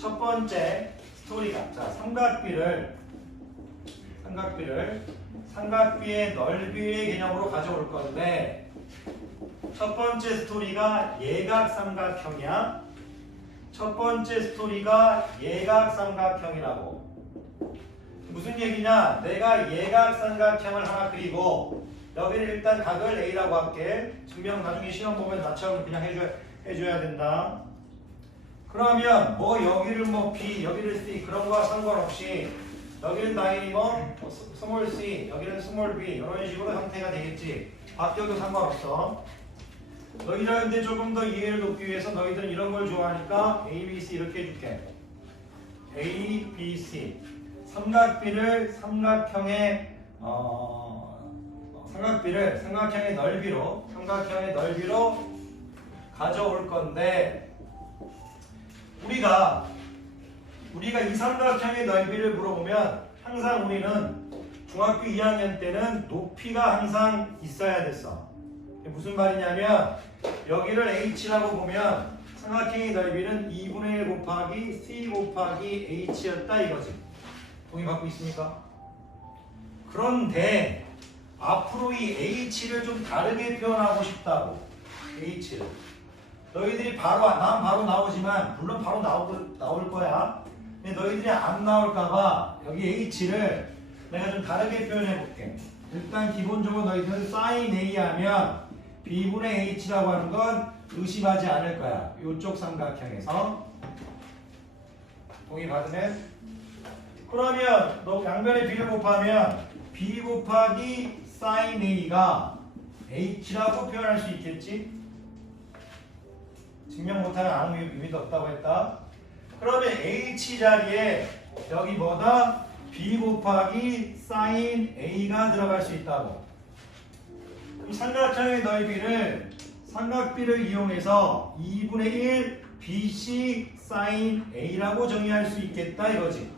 첫 번째 스토리가 자 삼각비의 넓이의 개념으로 가져올 건데 첫 번째 스토리가 예각삼각형이야. 첫 번째 스토리가 예각삼각형이라고. 무슨 얘기냐? 내가 예각삼각형을 하나 그리고 여기를 일단 각을 A라고 할게. 증명 나중에 시험 보면 나처럼 그냥 해줘야 된다. 그러면 뭐 여기를 뭐 B, 여기를 C 그런 거와 상관없이 여기는 당연히 뭐 스몰 C, 여기는 스몰 B 이런 식으로 형태가 되겠지. 바뀌어도 상관없어. 너희들한테 조금 더 이해를 돕기 위해서 너희들은 이런 걸 좋아하니까 A, B, C 이렇게 해줄게. A, B, C 삼각비를 삼각형의 넓이로 가져올 건데 우리가 이 삼각형의 넓이를 물어보면 항상 우리는 중학교 2학년 때는 높이가 항상 있어야 됐어. 무슨 말이냐면 여기를 H라고 보면 삼각형의 넓이는 2분의 1 곱하기 C 곱하기 H였다 이거지. 동의받고 있습니까? 그런데 앞으로 이 H를 좀 다르게 표현하고 싶다고. H를 너희들이 난 바로 나오지만 물론 바로 나올 거야. 근데 너희들이 안 나올까봐 여기 H를 내가 좀 다르게 표현해 볼게. 일단 기본적으로 너희들은 sin A 하면 B분의 H라고 하는 건 의심하지 않을 거야. 이쪽 삼각형에서. 동의 받으면? 그러면 너 양변의 B를 곱하면 B 곱하기 sin A가 H라고 표현할 수 있겠지? 증명 못하면 아무 의미도 없다고 했다. 그러면 H 자리에 여기 뭐다? B 곱하기 sin A가 들어갈 수 있다고. 그럼 삼각형의 넓이를 삼각비를 이용해서 2분의 1 BC sin A라고 정의할 수 있겠다 이거지.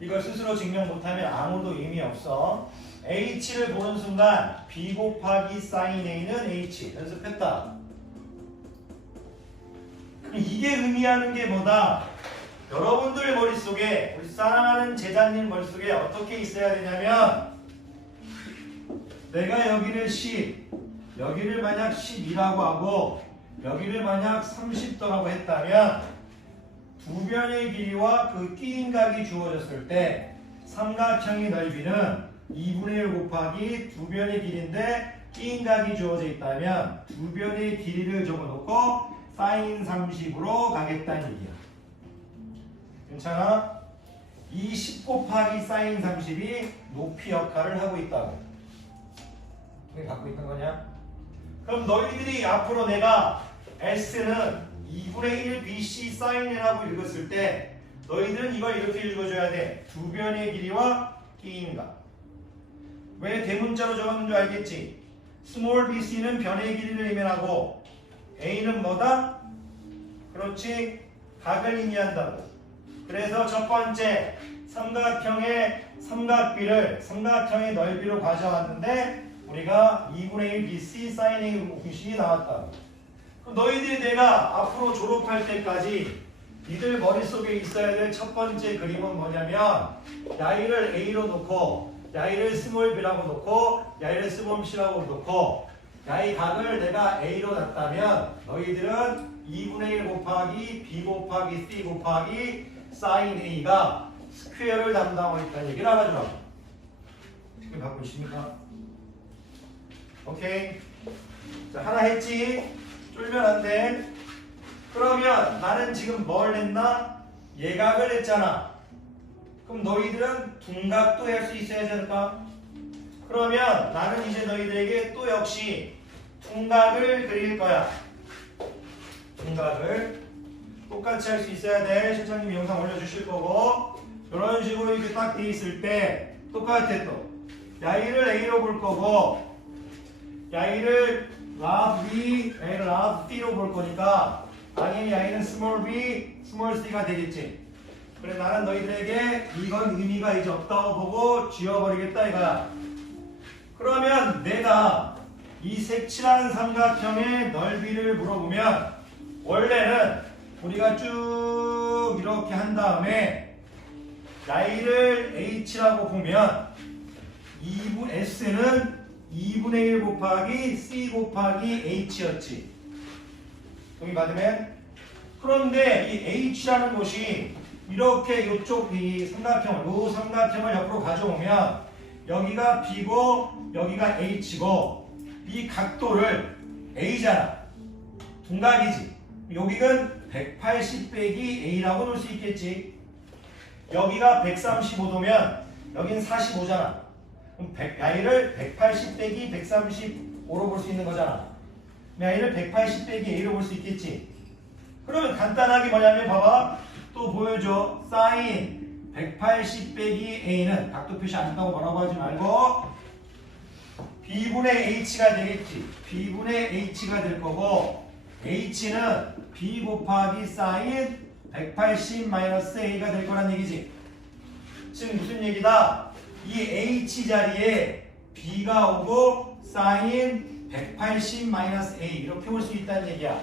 이걸 스스로 증명 못하면 아무도 의미 없어. H를 보는 순간 B 곱하기 sin A는 H 연습했다. 이게 의미하는 게 뭐다? 여러분들 머릿속에 우리 사랑하는 제자님 머릿속에 어떻게 있어야 되냐면 내가 여기를 10 여기를 만약 10이라고 하고 여기를 만약 30도라고 했다면 두 변의 길이와 그 끼인 각이 주어졌을 때 삼각형의 넓이는 2분의 1 곱하기 두 변의 길이인데 끼인 각이 주어져 있다면 두 변의 길이를 적어놓고 sin 30으로 가겠다는 얘기야. 괜찮아? 이 10 곱하기 sin 30이 높이 역할을 하고 있다고. 왜 갖고 있는 거냐? 그럼 너희들이 앞으로 내가 S는 2분의 1 BC sin A라고 읽었을 때 너희들은 이걸 이렇게 읽어줘야 돼. 두 변의 길이와 끼인각. 왜 대문자로 적었는 줄 알겠지? 스몰 bc는 변의 길이를 의미하고 A는 뭐다? 그렇지. 각을 의미한다고. 그래서 첫 번째 삼각형의 삼각형의 넓이로 가져왔는데 우리가 2분의 1 BC sin A 공식이 나왔다고. 그럼 너희들이 내가 앞으로 졸업할 때까지 니들 머릿속에 있어야 될 첫 번째 그림은 뭐냐면 야이를 A로 놓고 야이를 스몰 B라고 놓고 야이를 스몰 C라고 놓고 야이 각을 내가 A로 놨다면 너희들은 2분의 1 곱하기 B 곱하기 C 곱하기 sin A가 스퀘어를 담당하고 있다는 얘기를 알아주라고. 지금 갖고 있습니까? 오케이. 자, 하나 했지? 쫄면 안 돼. 그러면 나는 지금 뭘 했나? 예각을 했잖아. 그럼 너희들은 둔각도 할 수 있어야 될까? 그러면 나는 이제 너희들에게 또 역시 둔각을 그릴 거야. 둔각을 똑같이 할 수 있어야 돼. 실장님이 영상 올려주실 거고 이런 식으로 이렇게 딱 돼 있을 때 똑같아 또. 야이를 A로 볼 거고 야이를 라브 B, 야이를 라브 D로 볼 거니까 당연히 야이는 스몰 B, 스몰 C가 되겠지. 그래 나는 너희들에게 이건 의미가 이제 없다고 보고 지워버리겠다 이거야. 그러면 내가 이 색칠한 삼각형의 넓이를 물어보면 원래는 우리가 쭉 이렇게 한 다음에 y를 h라고 보면 S는 2분의 1 곱하기 C 곱하기 H였지. 동의 받으면? 그런데 이 H라는 것이 이렇게 이쪽 이 삼각형을 옆으로 가져오면 여기가 B고 여기가 H고 이 각도를 A잖아. 둔각이지. 여기는 180 빼기 A라고 놓을 수 있겠지. 여기가 135도면 여긴 45잖아. 그럼 y를 180 빼기 135로 볼 수 있는 거잖아. y를 180 빼기 a로 볼 수 있겠지. 그러면 간단하게 뭐냐면 봐봐. 또 보여줘. sin 180 빼기 a는 각도 표시 안 한다고 뭐라고 하지 말고 b분의 h가 되겠지. b분의 h가 될 거고 h는 b 곱하기 sin 180 a가 될 거란 얘기지. 지금 무슨 얘기다? 이 h 자리에 b가 오고 sin 180 a 이렇게 볼 수 있다는 얘기야.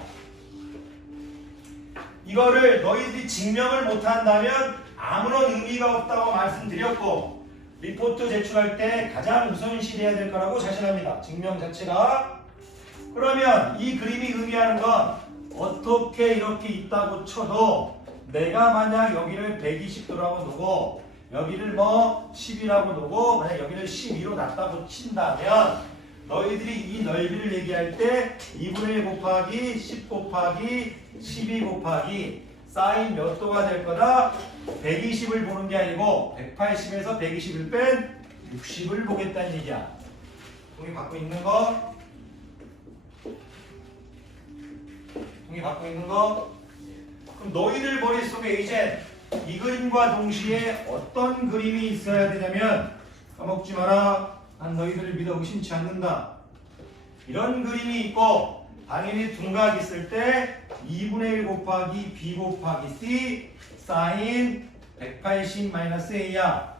이거를 너희들이 증명을 못한다면 아무런 의미가 없다고 말씀드렸고 리포트 제출할 때 가장 우선시해야 될 거라고 자신합니다. 증명 자체가. 그러면 이 그림이 의미하는 건 어떻게 이렇게 있다고 쳐도 내가 만약 여기를 120도라고 두고 여기를 뭐 10이라고 두고 만약 여기를 12로 놨다고 친다면 너희들이 이 넓이를 얘기할 때 2분의 1 곱하기 10 곱하기 12 곱하기 사인 몇 도가 될 거다? 120을 보는 게 아니고 180에서 120을 뺀 60을 보겠다는 얘기야. 동의 받고 있는 거? 동의 받고 있는 거? 그럼 너희들 머릿속에 이제 이 그림과 동시에 어떤 그림이 있어야 되냐면 까먹지 마라. 난 너희들을 믿어 의심치 않는다. 이런 그림이 있고 당연히 둔각 있을 때 2분의 1 곱하기 b 곱하기 c sin 180 a야.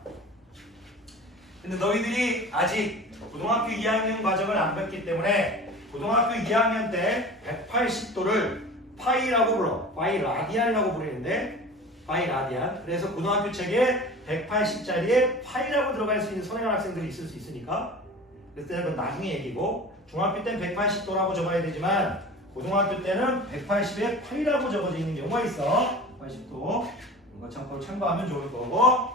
근데 너희들이 아직 고등학교 2학년 과정을 안 뺐기 때문에 고등학교 2학년 때 180도를 파이라고 불러. 파이 라디안이라고 부르는데 파이 라디안. 그래서 고등학교 책에 180짜리에 파이라고 들어갈 수 있는 선행한 학생들이 있을 수 있으니까 그때는 그건 나중에 얘기고 중학교 때는 180도라고 적어야 되지만 고등학교 때는 180에 파이라고 적어져 있는 경우가 있어. 80도. 이거 참고로 참고하면 좋을 거고.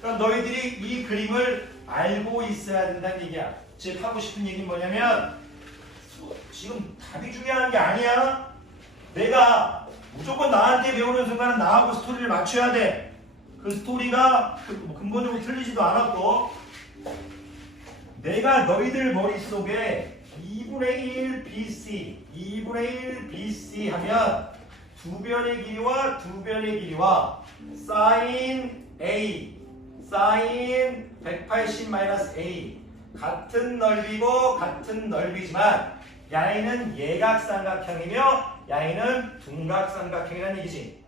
그러니까 너희들이 이 그림을 알고 있어야 된다는 얘기야. 즉 하고 싶은 얘기는 뭐냐면 지금 답이 중요한 게 아니야. 내가 무조건 나한테 배우는 순간은 나하고 스토리를 맞춰야 돼. 그 스토리가 근본적으로 틀리지도 않았고 내가 너희들 머릿속에 2분의 1 BC 2분의 1 BC 하면 두 변의 길이와 두 변의 길이와 sin A sin 180 A 같은 넓이고 같은 넓이지만 야이는 예각삼각형이며 야이는 둔각삼각형이라는 얘기지.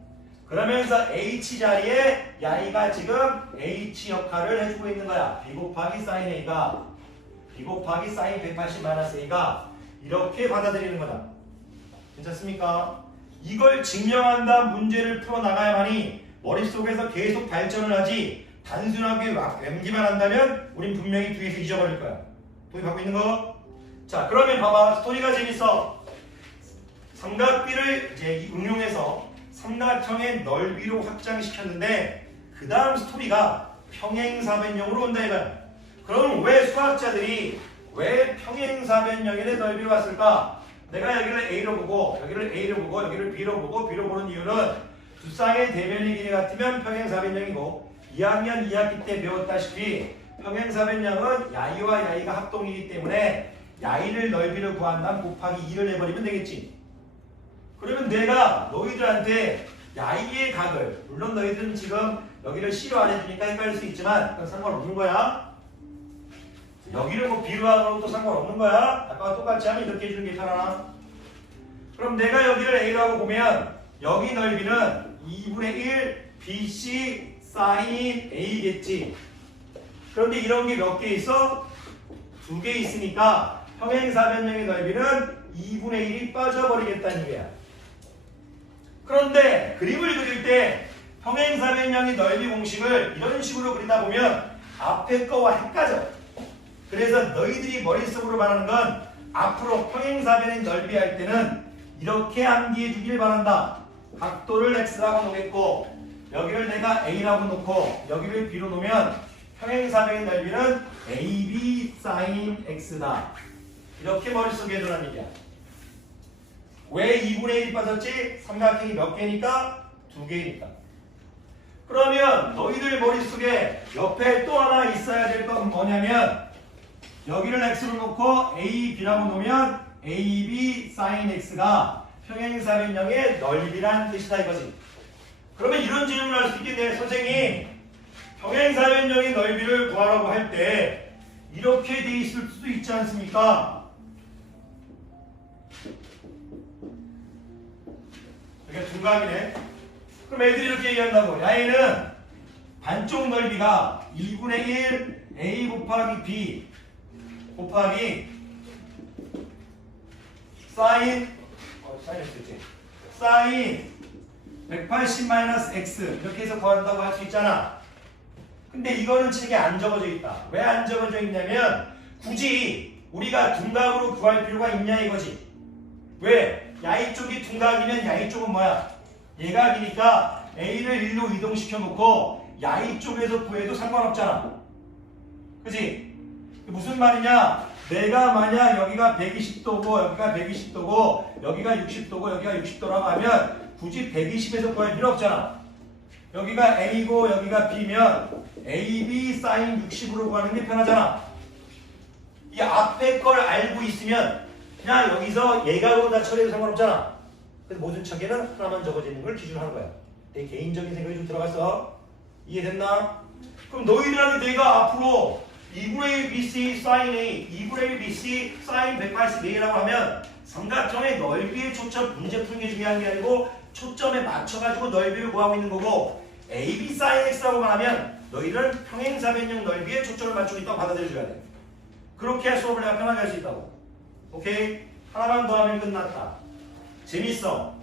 그러면서 H 자리에 야이가 지금 H 역할을 해주고 있는 거야. B 곱하기 sin A가 B 곱하기 sin 180 A가 이렇게 받아들이는 거다. 괜찮습니까? 이걸 증명한다 문제를 풀어나가야만이 머릿속에서 계속 발전을 하지 단순하게 암기만 한다면 우린 분명히 뒤에서 잊어버릴 거야. 동의 받고 있는 거? 자, 그러면 봐봐. 스토리가 재밌어. 삼각비를 이제 응용해서 삼각형의 넓이로 확장시켰는데 그 다음 스토리가 평행사변형으로 온다 이거야. 그럼 왜 수학자들이 왜 평행사변형의 넓이로 왔을까? 내가 여기를 A로 보고 여기를 A로 보고 여기를 B로 보고 B로 보는 이유는 두 쌍의 대변의 길이 같으면 평행사변형이고 2학년 2학기 때 배웠다시피 평행사변형은 야이와 야이가 합동이기 때문에 야이를 넓이를 구한다면 곱하기 2를 해버리면 되겠지. 그러면 내가 너희들한테 야이의 각을 물론 너희들은 지금 여기를 C로 안 해주니까 헷갈릴 수 있지만 그건 상관없는 거야. 여기를 뭐 B로 하는 것도 상관없는 거야. 아까와 똑같이 하면 이렇게 해주는 게 편하나? 그럼 내가 여기를 A로 하고 보면 여기 넓이는 2분의 1 BC sin A겠지. 그런데 이런 게 몇 개 있어? 두 개 있으니까 평행사변형의 넓이는 2분의 1이 빠져버리겠다는 얘기야. 그런데 그림을 그릴 때 평행사변형의 넓이 공식을 이런 식으로 그리다 보면 앞에 거와 헷갈려. 그래서 너희들이 머릿속으로 말하는 건 앞으로 평행사변의 넓이 할 때는 이렇게 암기해 주길 바란다. 각도를 x라고 놓겠고 여기를 내가 a라고 놓고 여기를 b로 놓으면 평행사변의 넓이는 ab sin x다. 이렇게 머릿속에 두라는 얘기야. 왜 2분의 1이 빠졌지? 삼각형이 몇 개니까? 2개니까. 그러면 너희들 머릿속에 옆에 또 하나 있어야 될 건 뭐냐면 여기를 x로 놓고 a, b라고 놓으면 ab sin x가 평행사변형의 넓이란 뜻이다 이거지. 그러면 이런 질문을 할 수 있겠네. 선생님, 평행사변형의 넓이를 구하라고 할 때 이렇게 돼 있을 수도 있지 않습니까? 이게 둔각이네. 그럼 애들이 이렇게 얘기한다고. 야, 얘는 반쪽 넓이가 2분의 1 a 곱하기 b 곱하기 sin sin 180 x 이렇게 해서 구한다고 할 수 있잖아. 근데 이거는 책에 안 적어져 있다. 왜 안 적어져 있냐면 굳이 우리가 둔각으로 구할 필요가 있냐 이거지. 왜? 야 이쪽이 둔각이면 야 이쪽은 뭐야? 예각이니까 A를 1로 이동시켜 놓고 야 이쪽에서 구해도 상관없잖아. 그치? 무슨 말이냐? 내가 만약 여기가 120도고 여기가 120도고 여기가 60도고 여기가 60도라고 하면 굳이 120에서 구할 필요 없잖아. 여기가 A고 여기가 B면 AB sin 60으로 구하는 게 편하잖아. 이 앞에 걸 알고 있으면 그냥 여기서 예각으로 다 처리해도 상관없잖아. 그래서 모든 척에는 하나만 적어져 있는 걸 기준으로 하는 거야. 내 개인적인 생각이 좀 들어갔어? 이해됐나? 그럼 너희들한테 내가 앞으로 2분의 1 BC sin A, 2분의 1 BC sin 180A라고 하면 삼각형의 넓이의 초점 문제 푸는 게 중요한 게 아니고 초점에 맞춰가지고 넓이를 구하고 있는 거고 AB sin X라고 말하면 너희들은 평행사변형 넓이에 초점을 맞추고 있다고 받아들여줘야 돼. 그렇게 수업을 내가 편하게 할 수 있다고. 오케이? 하나만 더 하면 끝났다. 재밌어.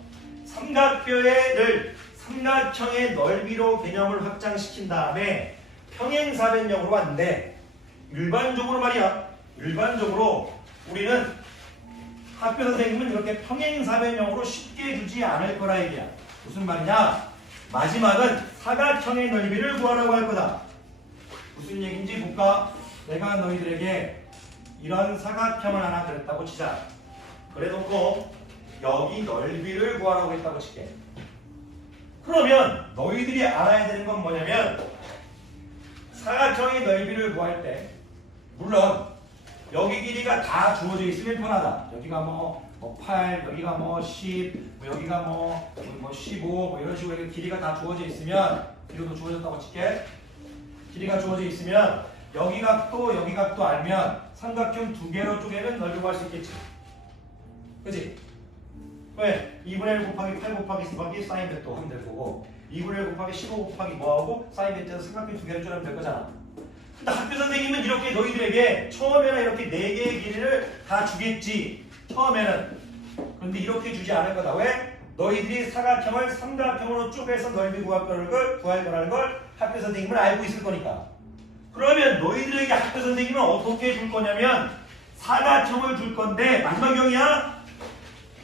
삼각형의 넓이로 개념을 확장시킨 다음에 평행사변형으로 왔는데 일반적으로 말이야. 일반적으로 우리는 학교 선생님은 이렇게 평행사변형으로 쉽게 주지 않을 거라 얘기야. 무슨 말이냐? 마지막은 사각형의 넓이를 구하라고 할 거다. 무슨 얘기인지 볼까? 내가 너희들에게 이런 사각형을 하나 그렸다고 치자. 그래놓고 여기 넓이를 구하라고 했다고 칠게. 그러면 너희들이 알아야 되는 건 뭐냐면 사각형의 넓이를 구할 때 물론 여기 길이가 다 주어져 있으면 편하다. 여기가 뭐 8, 여기가 뭐 10, 여기가 뭐 15, 뭐 이런 식으로 길이가 다 주어져 있으면 길이도 주어졌다고 칠게. 길이가 주어져 있으면 여기 각도, 여기 각도 알면 삼각형 두 개로 쪼개면 넓이 구할 수 있겠지. 그치? 왜? 2분의 1 곱하기 8 곱하기 4 곱하기 사인 베토 하면 될 거고 2분의 1 곱하기 15 곱하기 뭐하고 사인 베토에서 삼각형 두 개를 쪼개면 될 거잖아. 근데 학교 선생님은 이렇게 너희들에게 처음에는 이렇게 4개의 길이를 다 주겠지. 처음에는. 그런데 이렇게 주지 않을 거다. 왜? 너희들이 사각형을 삼각형으로 쪼개서 넓이 구할 거라는 걸 학교 선생님은 알고 있을 거니까. 그러면 너희들에게 학교 선생님은 어떻게 줄 거냐면 사각형을 줄 건데 마지막 형이야?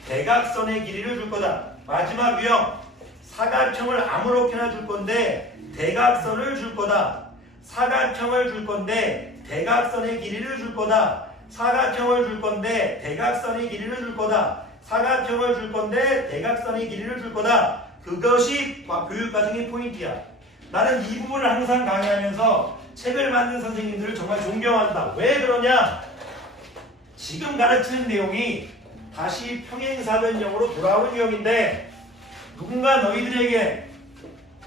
대각선의 길이를 줄 거다. 마지막 유형 사각형을 아무렇게나 줄 건데 대각선을 줄 거다. 사각형을 줄 건데 대각선의 길이를 줄 거다. 사각형을 줄 건데 대각선의 길이를 줄 거다. 사각형을 줄 건데 대각선의 길이를 줄 거다. 그것이 교육과정의 포인트야. 나는 이 부분을 항상 강의하면서 책을 만든 선생님들을 정말 존경한다. 왜 그러냐? 지금 가르치는 내용이 다시 평행사변형으로 돌아오는 유형인데 누군가 너희들에게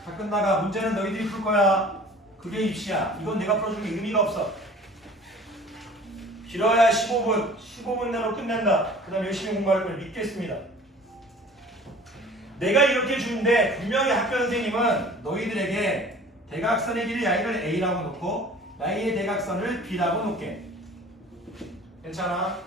다 끝나가 문제는 너희들이 풀 거야. 그게 입시야. 이건 내가 풀어주는 게 의미가 없어. 길어야 15분. 15분 내로 끝낸다. 그 다음에 열심히 공부할 걸 믿겠습니다. 내가 이렇게 주는데 분명히 학교 선생님은 너희들에게 대각선의 길이 야이를 A라고 놓고 야이의 대각선을 B라고 놓게. 괜찮아?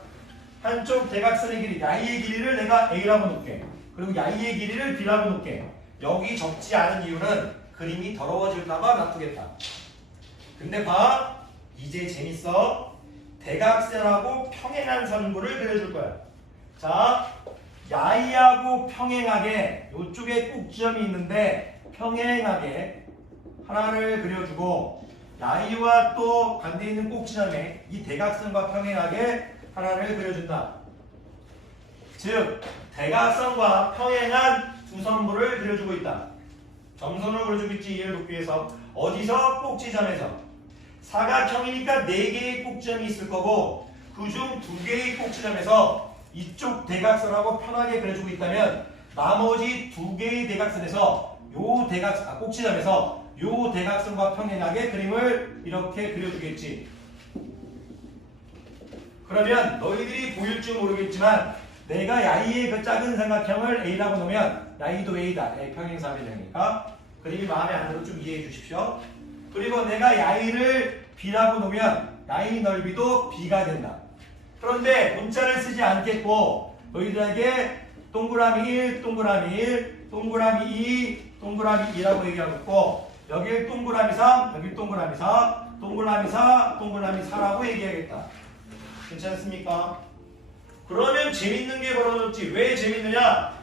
한쪽 대각선의 길이 야이의 길이를 내가 A라고 놓게. 그리고 야이의 길이를 b라고 놓게. 여기 적지 않은 이유는 그림이 더러워질까봐 놔두겠다. 근데 봐. 이제 재밌어. 대각선하고 평행한 선구를 그려줄 거야. 자, 야이하고 평행하게 이쪽에 꼭지점이 있는데 평행하게 하나를 그려주고 야이와 또 반대에 있는 꼭지점에 이 대각선과 평행하게 하나를 그려준다. 즉 대각선과 평행한 두 선부를 그려주고 있다. 점선으로 그려주고 있지. 이해를 돕기 위해서. 어디서? 꼭지점에서. 사각형이니까 4개의 꼭지점이 있을 거고 그중 2개의 꼭지점에서 이쪽 대각선하고 편하게 그려주고 있다면 나머지 2개의 대각선에서 요 꼭지점에서 요 대각선과 평행하게 그림을 이렇게 그려주겠지. 그러면 너희들이 보일지 모르겠지만 내가 야이의 그 작은 삼각형을 A라고 놓으면 야이도 A다. 평행사변형이니까 그림이 마음에 안 들어 좀 이해해 주십시오. 그리고 내가 야이를 B라고 놓으면 야이 넓이도 B가 된다. 그런데 문자를 쓰지 않겠고 너희들에게 동그라미 1, 동그라미 1, 동그라미 2, 동그라미 2라고 얘기하고 있고 여길 동그라미 3, 여길 동그라미 4, 동그라미 4, 동그라미 4라고 얘기하겠다. 괜찮습니까? 그러면 재밌는 게 벌어졌지. 왜 재밌느냐?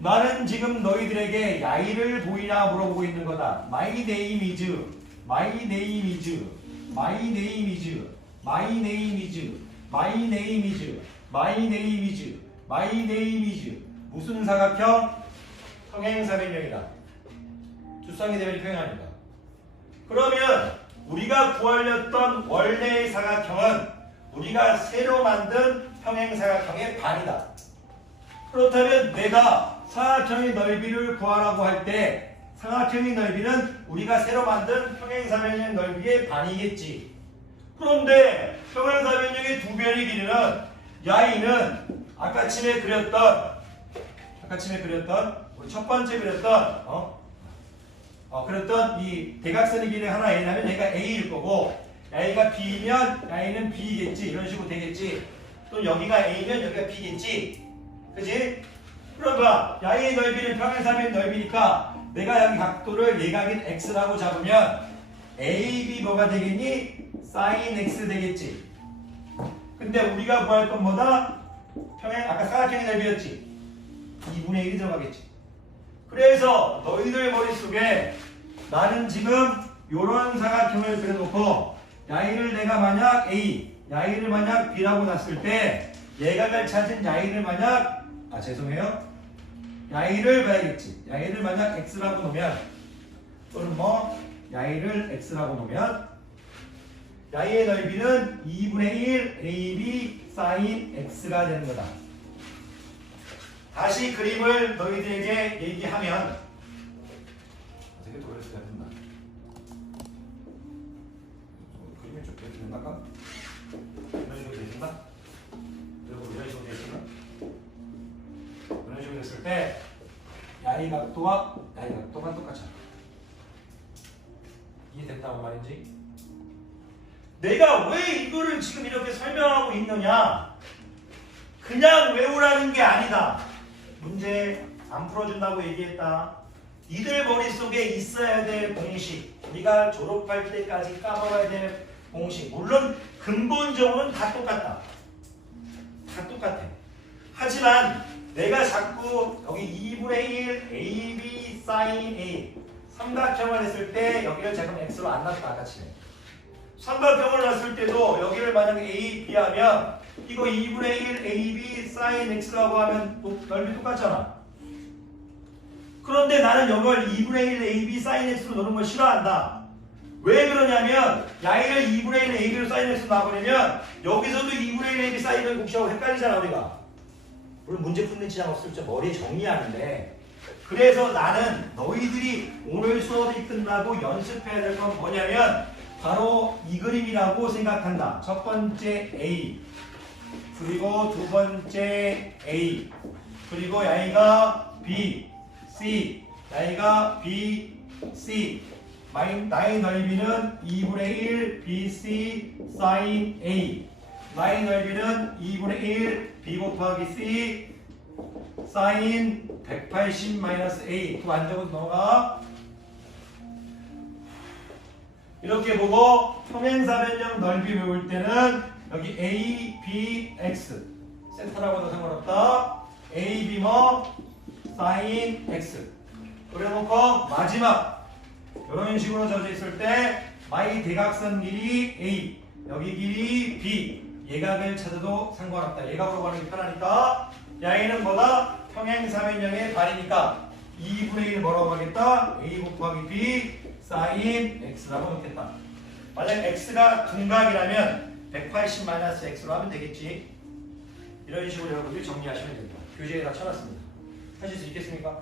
나는 지금 너희들에게 야이를 보이나 물어보고 있는 거다. My name is, my name is, my name is, my name is, my name is, my name is, my name is. 무슨 사각형? 평행사변형이다. 두쌍이 대변이 평행합니다. 그러면 우리가 구하려던 원래의 사각형은 우리가 새로 만든 평행사각형의 반이다. 그렇다면 내가 사각형의 넓이를 구하라고 할 때 사각형의 넓이는 우리가 새로 만든 평행사변형 넓이의 반이겠지. 그런데 평행사변형의 두 변의 길이는 야이는 아까 침에 그렸던 우리 첫 번째 그렸던 그랬던 이 대각선의 길이 하나 A라면 얘가 A일 거고 A가 B면 야이는 B겠지. 이런 식으로 되겠지. 또 여기가 A면 여기가 B겠지. 그지? 그럼 봐. 야의 넓이는 평행사변 넓이니까 내가 여기 각도를 예각인 X라고 잡으면 AB 뭐가 되겠니? sin X 되겠지. 근데 우리가 구할 건 뭐다? 아까 사각형의 넓이였지. 2분의 1이 들어가겠지. 그래서 너희들 머릿속에 나는 지금 요런 사각형을 그려놓고 야이를 내가 만약 A, 야이를 만약 B라고 놨을 때 예각을 찾은 야이를 만약 야이를 봐야겠지. 야이를 만약 X라고 놓으면 또는 야이를 X라고 놓으면 야이의 넓이는 2분의 1 AB sin X가 되는 거다. 다시 그림을 너희들에게 얘기하면 되게 돌렸어야 된다. 그림이 좀 되는가? 이런 식으로 되는가? 그리고 이런 식으로 되는가? 이런 식으로 됐을 때 야이 각도와 야이 각도가 똑같잖아. 이해됐다고 말인지? 내가 왜 이거를 지금 이렇게 설명하고 있느냐? 그냥 외우라는 게 아니다. 문제 안 풀어준다고 얘기했다. 니들 머릿속에 있어야 될 공식, 우리가 졸업할 때까지 까먹어야 될 공식, 물론 근본적으로는 다 똑같다. 다 똑같아. 하지만 내가 자꾸 여기 2분의 1 AB sin A 삼각형을 했을 때 여기를 제가 X로 안 놨다. 아까 치네. 삼각형을 놨을 때도 여기를 만약 A, B 하면 이거 2분의 1 AB sin X라고 하면 넓이 똑같잖아. 그런데 나는 이걸 2분의 1 AB sin X로 놓는 걸 싫어한다. 왜 그러냐면 야이를 2분의 1 AB로 sin X로 놔버리면 여기서도 2분의 1 AB sin X하고 헷갈리잖아 우리가. 물론 문제 푸는 지장 없을 때 머리에 정리하는데 그래서 나는 너희들이 오늘 수업이 끝나고 연습해야 될 건 뭐냐면 바로 이 그림이라고 생각한다. 첫 번째 A 그리고 두 번째 A 그리고 야이가 B, C 야이가 B, C 나의 넓이는 2분의 1 BC sin A 나의 넓이는 2분의 1 B 곱하기 C 사인 180 마이너스 A 그 안쪽으로 넘어가. 이렇게 보고 평행사변형 넓이 배울 때는 여기 A, B, X 센터라고도 상관없다. A, B 뭐 사인 X 그래놓고 마지막 이런 식으로 져져 있을 때 y 대각선 길이 A 여기 길이 B 예각을 찾아도 상관없다. 예각으로 가는 게 편하니까 야이는 뭐다? 평행사변형의 반이니까 2분의 1 뭐라고 하겠다? A 곱하기 B 사인 X라고 놓겠다. 만약 X가 둔각이라면 180 마이너스 X로 하면 되겠지. 이런 식으로 여러분들이 정리하시면 됩니다. 교재에다 쳐놨습니다. 하실 수 있겠습니까?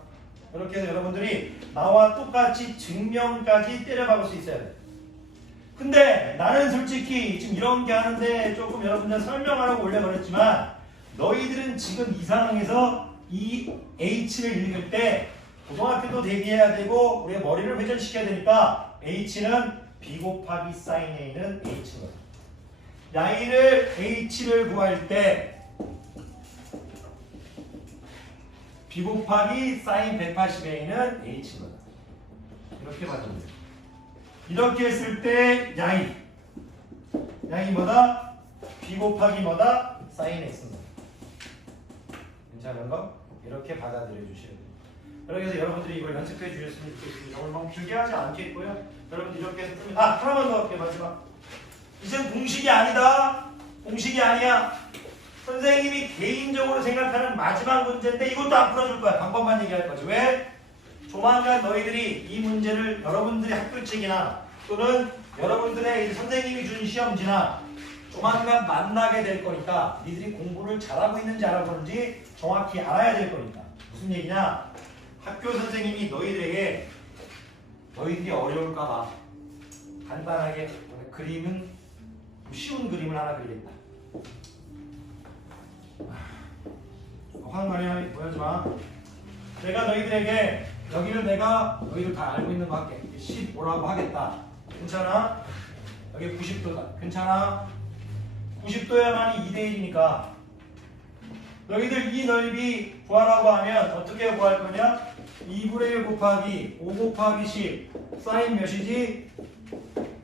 이렇게 해서 여러분들이 나와 똑같이 증명까지 때려박을 수 있어야 돼. 근데 나는 솔직히 지금 이런 게 하는데 조금 여러분들 설명하라고 올려버렸지만 너희들은 지금 이 상황에서 이 H를 읽을 때 고등학교도 대비해야 되고 우리의 머리를 회전시켜야 되니까 H는 B 곱하기 사인 A는 H거든. 야이를 H를 구할 때 B 곱하기 사인 180A는 H거든. 이렇게 봐주면 돼. 이렇게 했을 때 야이 뭐다? B 곱하기 뭐다? 사인 X입니다. 괜찮은 거? 이렇게 받아들여 주셔야 돼요. 그렇게 해서 여러분들이 이걸 연습해 주셨으면 좋겠습니다. 오늘 너무 길게 하지 않겠고요. 여러분들 이렇게 해서 풀면 하나만 더 할게요. 마지막. 이젠 공식이 아니다. 공식이 아니야. 선생님이 개인적으로 생각하는 마지막 문제인데 이것도 안 풀어줄 거야. 방법만 얘기할 거지. 왜? 조만간 너희들이 이 문제를 여러분들의 학교책이나 또는 여러분들의 선생님이 준 시험지나 조만간 만나게 될 거니까 니들이 공부를 잘하고 있는지 안 하고 있는지 정확히 알아야 될 거니까. 무슨 얘기냐? 학교 선생님이 너희들에게 너희들이 어려울까 봐 간단하게 그림은 쉬운 그림을 하나 그리겠다. 화는 보여주지 마. 내가 너희들에게 여기를 내가 너희들 다 알고 있는 거 할게. 15라고 하겠다. 괜찮아? 여기 90도다. 괜찮아? 90도야만이 2대1이니까 너희들 이 넓이 구하라고 하면 어떻게 구할 거냐? 2분의 1 곱하기 5 곱하기 10 사인 몇이지?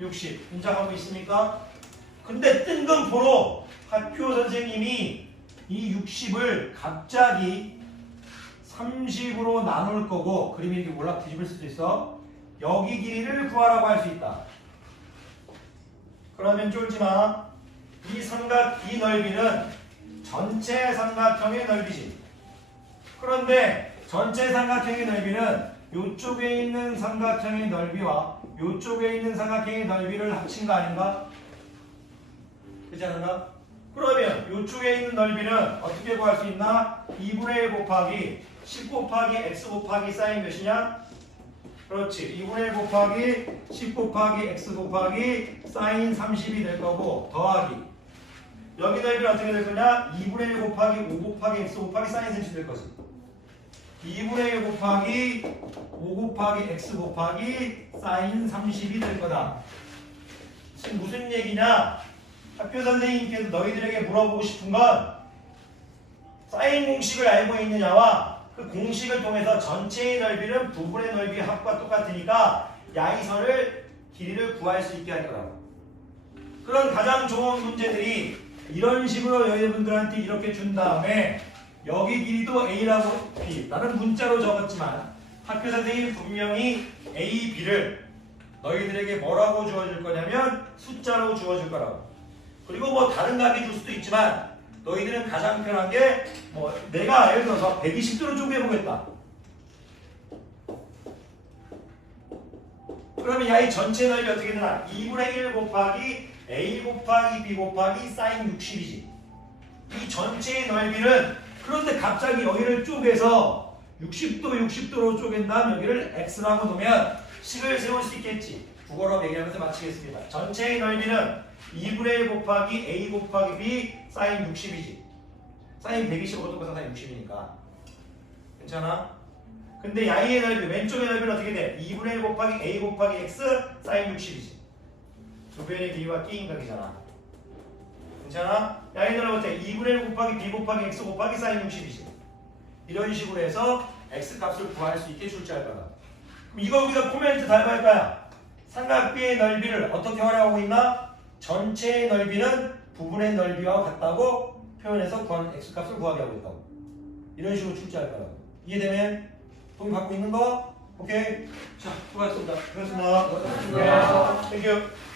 60. 인정하고 있습니까? 근데 뜬금포로 학교 선생님이 이 60을 갑자기 30으로 나눌 거고 그림이 이렇게 올라 뒤집을 수도 있어. 여기 길이를 구하라고 할 수 있다. 그러면 쫄지 마. 이 삼각 이 넓이는 전체 삼각형의 넓이지. 그런데 전체 삼각형의 넓이는 이쪽에 있는 삼각형의 넓이와 이쪽에 있는 삼각형의 넓이를 합친 거 아닌가? 그렇지 않은가? 그러면 이쪽에 있는 넓이는 어떻게 구할 수 있나? 2분의 1 곱하기 10 곱하기 x 곱하기 사인 몇이냐? 그렇지. 2분의 1 곱하기 10 곱하기 x 곱하기 사인 30이 될 거고 더하기 여기 넓이는 어떻게 될 거냐? 2분의 1 곱하기 5 곱하기 x 곱하기 사인 30이 될 거지. 2분의 1 곱하기 5 곱하기 x 곱하기 사인 30이 될 거다. 지금 무슨 얘기냐? 학교 선생님께서 너희들에게 물어보고 싶은 건 사인 공식을 알고 있느냐와 그 공식을 통해서 전체의 넓이는 부분의 넓이의 합과 똑같으니까 야이선을 길이를 구할 수 있게 할 거라고. 그런 가장 좋은 문제들이 이런 식으로 여러분들한테 이렇게 준 다음에 여기 길이도 A라고 B 나는 문자로 적었지만 학교 선생님이 분명히 A, B를 너희들에게 뭐라고 주어줄 거냐면 숫자로 주어줄 거라고. 그리고 뭐 다른 값이 줄 수도 있지만 너희들은 가장 편한 게 뭐 내가 예를 들어서 120도로 쪼개보겠다. 그러면 야이 전체 넓이 어떻게 되나? 2분의 1 곱하기 A 곱하기 B 곱하기 사인 60이지. 이 전체의 넓이는 그런데 갑자기 여기를 쪼개서 60도로 쪼갠 다음 여기를 X라고 놓으면 식을 세울 수 있겠지. 국어로 얘기하면서 마치겠습니다. 전체의 넓이는 2분의 1 곱하기 A 곱하기 B 사인 60이지. 사인 120하고 똑같은 사인 60이니까. 괜찮아? 근데 야이의 넓이, 왼쪽의 넓이는 어떻게 돼? 2분의 1 곱하기 A 곱하기 X 사인 60이지. 두 변의 길이와 끼인 각이잖아. 괜찮아? 야이의 넓이 어때? 2분의 1 곱하기 B 곱하기 X 곱하기 사인 60이지. 이런 식으로 해서 x 값을 구할 수 있게 출제할 거다. 그럼 이거 우리가 코멘트 닮을 거야. 삼각비의 넓이를 어떻게 활용하고 있나? 전체의 넓이는 부분의 넓이와 같다고 표현해서 구한 x 값을 구하게 하고 있다고. 이런 식으로 출제할 거라고. 이해되면? 동의 받고 있는 거? 오케이. 자, 수고하셨습니다. 고맙습니다. 땡큐.